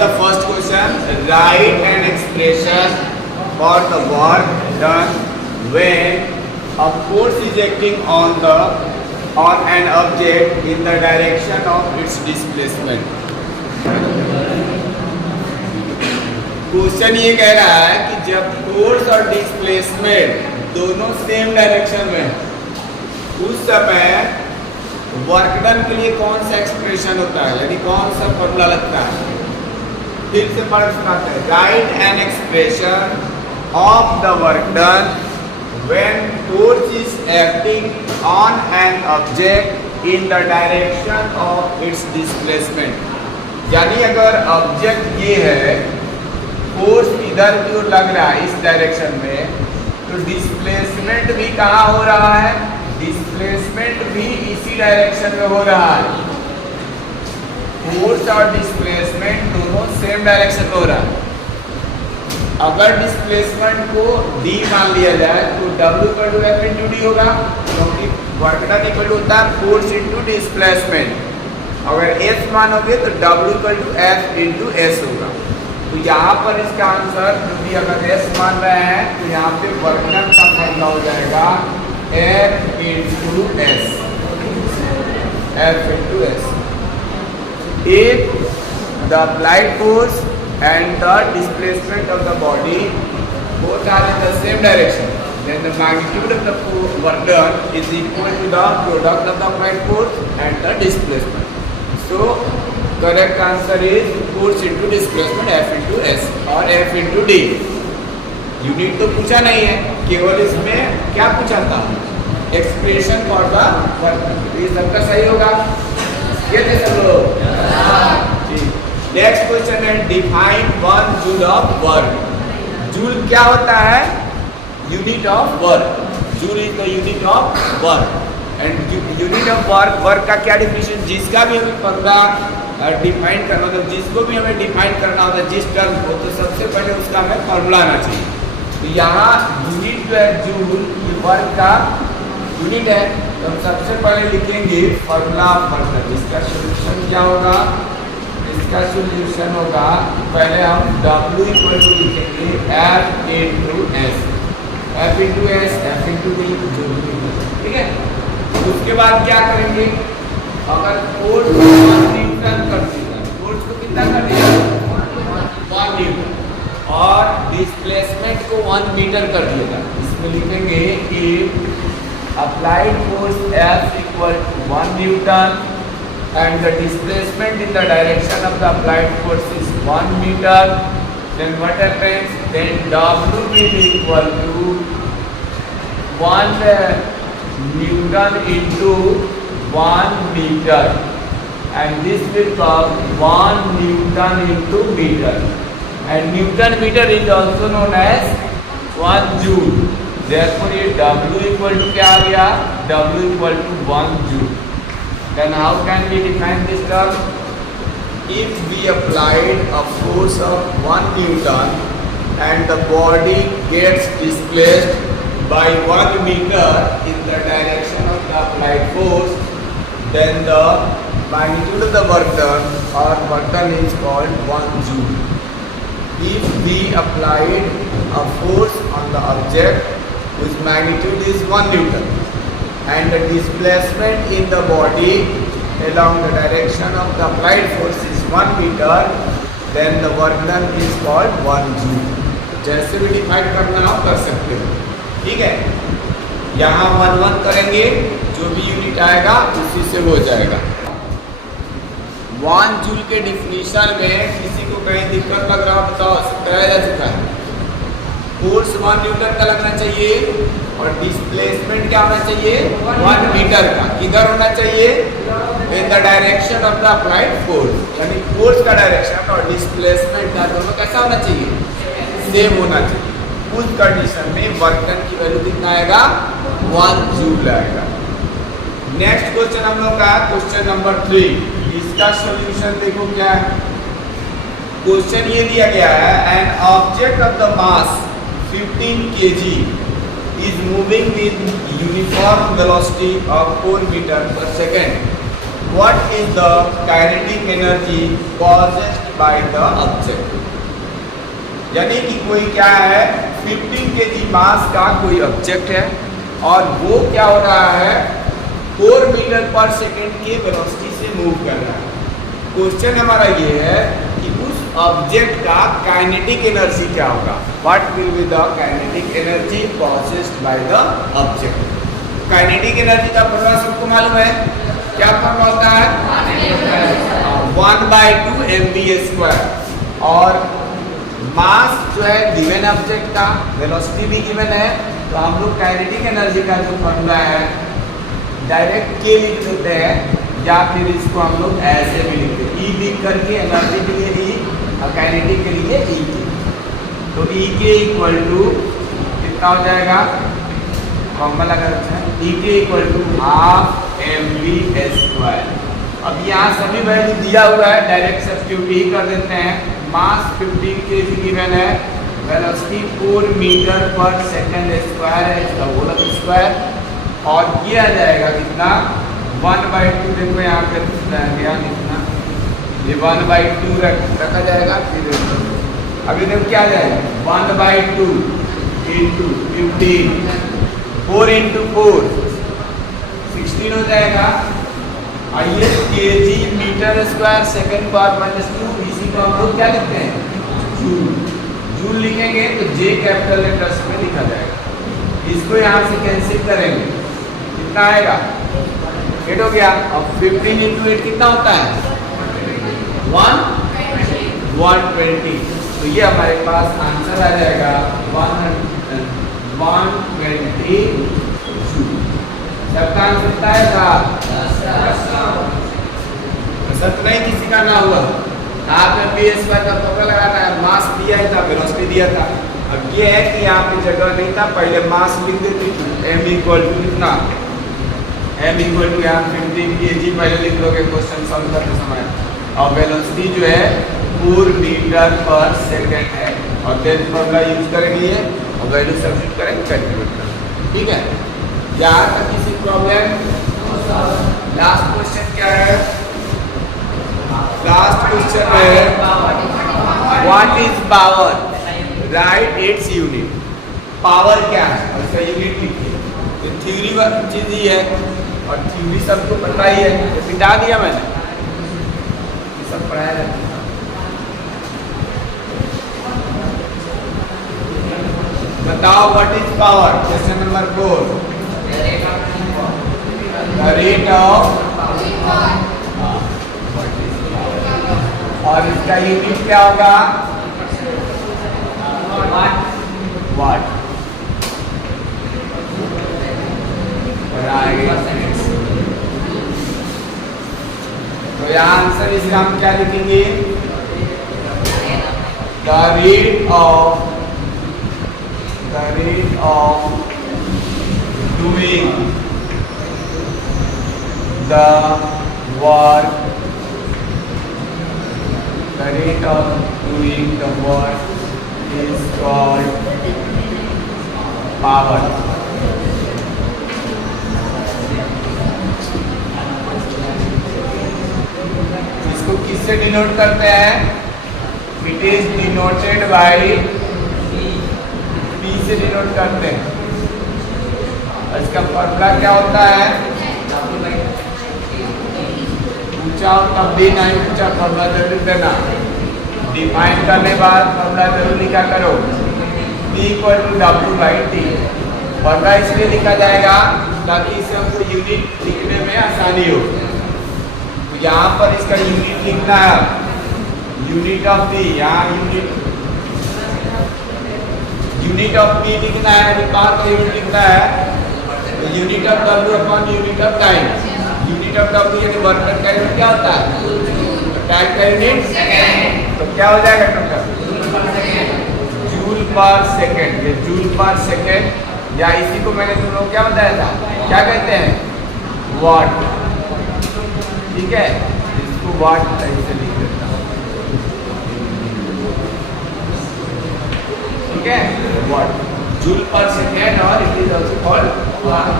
the first question. Write an expression for the work done when a force is acting on an object in the direction of its displacement. Question ये कह रहा है कि जब force और displacement दोनों same direction में है, उस समय वर्क डन के लिए कौन सा एक्सप्रेशन होता है, यानी कौन सा फॉर्मूला लगता है। फिर से पढ़ सुनाते हैं। Right an expression of the work done when force is acting on an object in the direction of its displacement. यानी अगर ऑब्जेक्ट ये है, फोर्स इधर की ओर लग रहा है इस डायरेक्शन में, तो डिस्प्लेसमेंट भी कहाँ हो रहा है, डिस्प्लेसमेंट भी इसी डायरेक्शन में हो रहा है। फोर्स और डिस्प्लेसमेंट दोनों सेम डायरेक्शन में हो रहा है। अगर डिस्प्लेसमेंट को d मान लिया जाए तो W equal to F into D होगा, क्योंकि वर्क डन इक्वल टू होता है फोर्स इंटू डिस्प्लेसमेंट। अगर S मानोगे तो W equal to F into S होगा। तो यहाँ पर इसका आंसर, क्योंकि अगर S मान रहे हैं तो यहाँ पे वर्क डन का फॉर्मूला हो जाएगा F into S, F into S। If the applied force and the displacement of the body both are in the same direction, then the magnitude of the work done is equal to the product of the applied force and the displacement. So correct answer is force into displacement F into S और F into D। Unit तो पूछा नहीं है, केवल इसमें क्या पूछा था, एक्सप्रेशन फॉर द वर्क। ये सबका सही होगा, ये थे सब लोग। नेक्स्ट क्वेश्चन है define one joule of work. Joule क्या होता है, unit of work. Joule is the unit of work and unit of work. Work का क्या डिफिनेशन, जिसका भी हमें फॉर्मूला डिफाइन करना होता है, जिसको भी हमें डिफाइन करना होता है जिस टर्म को, तो सबसे पहले उसका हमें फॉर्मूला आना चाहिए। तो यहाँ यूनिट जो है जूल, ये वर्क का यूनिट है, तो हम सबसे पहले लिखेंगे फॉर्मूला वर्क। इसका सोल्यूशन क्या होगा, इसका सोल्यूशन होगा, पहले हम W इक्वल टू लिखेंगे F into S, F into S, F into D, ठीक है। उसके बाद क्या करेंगे, अगर फोर्स को 1 न्यूटन कर दिया, फोर्स को कितना कर दिया 1 न्यूटन, और डिस्प्लेसमेंट को 1 मीटर कर दिया, इसमें लिखेंगे कि applied force F equal to 1 newton and the displacement in the direction of the applied force is 1 meter, then what happens, then W will be equal to 1 Newton into 1 meter, and this will come 1 Newton into meter, and Newton meter is also known as 1 joule। therefore ये W equal to क्या आ गया, W equal to 1 joule। Then how can we define this term? If we applied a force of 1 Newton and the body gets displaced by 1 meter in the direction of the applied force, then the magnitude of the work done or work done is called 1 joule. If we applied a force on the object whose magnitude is 1 Newton and the displacement in the body along the direction of the applied force is 1 meter, then the work done is called 1 joule। जैसे भी define करना हो कर सकते हो, ठीक है। यहाँ 1 करेंगे, जो भी यूनिट आएगा उसी से हो जाएगा। 1 जूल के डिफिनीशन में किसी को कहीं दिक्कत लग रहा हो बताओ, कराया जा चुका है। फोर्स 1 न्यूटन का लगना चाहिए और डिस्प्लेसमेंट क्या होना चाहिए 1 मीटर का। किधर होना चाहिए, in the direction of the applied force, यानी फोर्स का डायरेक्शन और डिस्प्लेसमेंट का दोनों कैसा होना चाहिए, सेम होना चाहिए। उस कंडीशन में वर्क डन की वैल्यू कितना आएगा 1 जूल आएगा। नेक्स्ट क्वेश्चन हम लोग का क्वेश्चन नंबर 3। इसका सोल्यूशन देखो क्या है। क्वेश्चन ये दिया गया है, an object of the mass 15 kg is moving with uniform velocity of 4 meter per second what is the kinetic energy possessed by the object? यानी कि कोई क्या है 15 kg मास का कोई ऑब्जेक्ट है और वो क्या हो रहा है 4 मीटर पर सेकेंड के वेलोसिटी से मूव कर रहा है। क्वेश्चन हमारा ये है कि उस ऑब्जेक्ट का काइनेटिक एनर्जी क्या होगा। What will be the kinetic energy possessed by the object. Kinetic energy का फॉर्मूला सबको मालूम है, क्या फॉर्मूला होता है 1/2 mv²। और मास जो है गिवन ऑब्जेक्ट का, वेलोसिटी भी गिवन है, तो हम लोग काइनेटिक एनर्जी का जो फॉर्मूला है डायरेक्ट के लिख देते हैं या फिर इसको हम लोग ऐसे भी लिखते हैं ई लिख करके एनर्जी के लिए ई और काइनेटिक के लिए ई। तो ई के इक्वल टू कितना हो जाएगा फॉर्मूला का ई के इक्वल टू ½ mv²। अब यहाँ सभी वैल्यू दिया हुआ है, डायरेक्ट सब्स्टिट्यूट ही कर देते हैं। मास 15 kg गिवन है, वेलोसिटी 4 मीटर पर सेकंड स्क्वायर है, इसका होल स्क्वायर, और किया जाएगा कितना 1/2। देखो यहाँ पे गया लिखना, ये 1/2 रखा जाएगा। फिर अभी देखो क्या जाएगा 1/2 इंटू 15, 4 इंटू 4 16 हो जाएगा। और ये केजी मीटर स्क्वायर सेकंड पर -2, इसी को हम लोग क्या लिखते हैं जूल। जूल लिखेंगे तो जे कैपिटल लेटर्स में लिखा जाएगा। इसको यहाँ से कैंसिल करेंगे, कितना आएगा 8 हो गया। अब 15 इंटू 8 कितना होता है 120। तो ये हमारे पास आंसर आ जाएगा 120 जूल। सबका आंसर कितना है सत्य नहीं किसी का ना हुआ। आपने PS का पता लगाना है, मास दिया था, वेलोसिटी दिया था। अब ये है कि यहाँ पे जगह नहीं था, पहले मास लिख देते m इक्वल टू कितना m इक्वल टू यहाँ 15 kg पहले लिख लोगे क्वेश्चन सॉल्व करते समय। और वेलोसिटी जो है 4 मीटर पर सेकेंड है, और देन फॉर्मूला यूज करेंगे और वैल्यू सब्स्टिट्यूट करेंगे, कैलकुलेट करेंगे। ठीक है, यहाँ तक किसी प्रॉब्लम। लास्ट क्वेश्चन क्या है, लास्ट क्वेश्चन है what is power, right its unit. Power क्या है और इसका यूनिट लिखिए। तो थ्योरी वाली चीज ही है और थ्योरी सबको पता ही है, तो बिता दिया मैंने, ये सब पढ़ाया जाता है। बताओ what is power. Question number 4, the rate of, और इसका यूनिट क्या होगा वाट। तो यहाँ आंसर इसका हम क्या लिखेंगे, the rate of doing the work, the rate of doing the work is called power। इसको किससे डिनोट करते हैं, it is denoted by P से डिनोट करते हैं। इसका फॉर्मूला क्या होता है, पूछा तब भी नहीं पूछा फॉर्मूला जरूर देना। डिफाइन करने बाद फॉर्मूला जरूर लिखा करो, P equal to W/T। Formula इसलिए लिखा जाएगा ताकि इसे हमको यूनिट लिखने में आसानी हो। तो यहाँ पर इसका यूनिट लिखना है, यूनिट ऑफ P, यहाँ यूनिट ऑफ P लिखना है, पावर का यूनिट लिखना है। तो unit of W upon unit of time. Unit of W यानी वर्क का यूनिट क्या होता है, टाइम का यूनिट सेकंड। तो क्या हो जाएगा टोटल जूल पर सेकंड। ये जूल पर सेकंड, या इसी को मैंने तुम लोग क्या बताया था, क्या कहते हैं वाट। ठीक है, इसको वाट ऐसे लिख देता हूं। ठीक है, वाट जूल पर सेकंड, और इट इज आल्सो कॉल्ड वाट।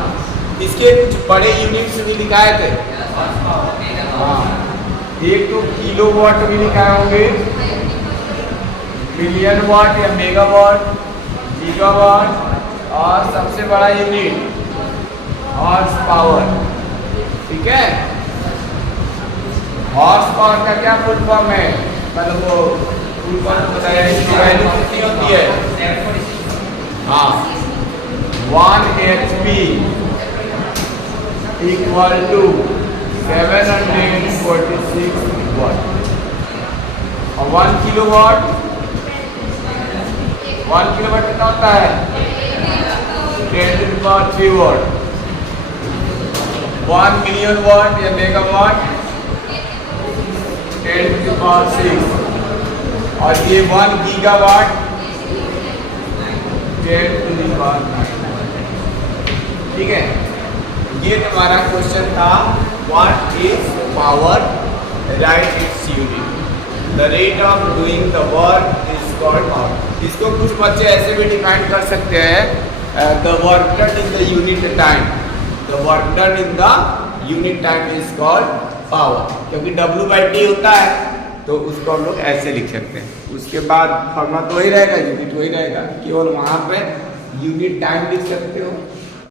इसके कुछ बड़े यूनिट्स भी दिखाए थे, हाँ, एक तो किलोवाट भी लिखाए होंगे, मिलियन वाट या मेगावाट, गीगावाट और सबसे बड़ा यूनिट हॉर्स पावर। ठीक है, हॉर्स पावर का क्या फुल फॉर्म है, मतलब वो फुल फॉर्म बताया, इसकी वैल्यू कितनी होती है? हाँ, 1 HP इक्वल टू 746 वाट और 1 किलोवाट, 1 किलोवाट कितना होता है? 10³ वाट। 1 मिलियन वाट या मेगावाट 10⁶, और ये 1 गीगावाट 10⁹। ठीक है, ये तुम्हारा क्वेश्चन था, what is power, right its unit, the rate of doing the work is called power. इसको कुछ बच्चे ऐसे भी डिफाइन कर सकते हैं, the work done in the unit time, the work done in the unit time is called power, क्योंकि W/T होता है तो उसको हम लोग ऐसे लिख सकते हैं। उसके बाद फॉर्मूला तो वही रहेगा, यूनिट वही रहेगा, केवल वहाँ पे यूनिट टाइम लिख सकते हो।